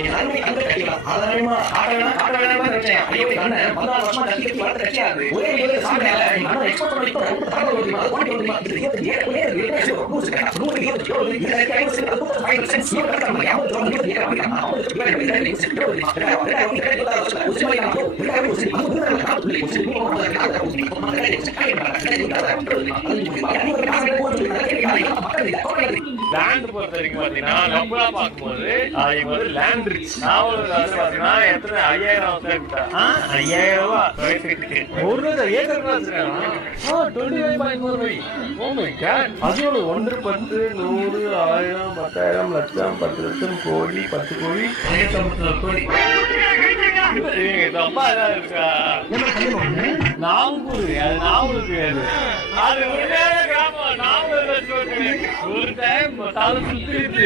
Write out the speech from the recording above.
என் அருமை அங்க கட்டிக்கலாம் ஆதாரமா காட்ட வேணாம் நினைச்சேன். ஐயோ அண்ணன் 14 வருஷமா கட்டி வளர்த்த கட்சியாது ஒரே ஒரு சாமியால எங்க அண்ணன் எக்ஸ்போர்ட் பண்ணி தரமா ஓடிமா ஓடி ஓடிமா இது லேண்ட் பொறுத்த வரைக்கும் பாத்தீங்கன்னா நம்மளா பார்க்கும்போது இவங்க வந்து லேண்ட் ரிச். நாவல் பாத்தீங்கன்னா எத்தனை 5000 ரூபாய் ஸ்கொயர் ஃபீட்டுக்கு ஒரு ஏக்கர் வச்சிருக்காங்க. 25.4 ஓ மை காட். அது ஒரு 1 10 100 1000 10000 லட்சம் 10 லட்சம் கோடி 10 கோடி 50 கோடி. ரொம்ப இதா இருக்கா நாகூர். அது நாகூர் கிடையாது, அது உண்மையான கிராமம். நாகூர் ஒரு டைம் தலை சுத்திருச்சு.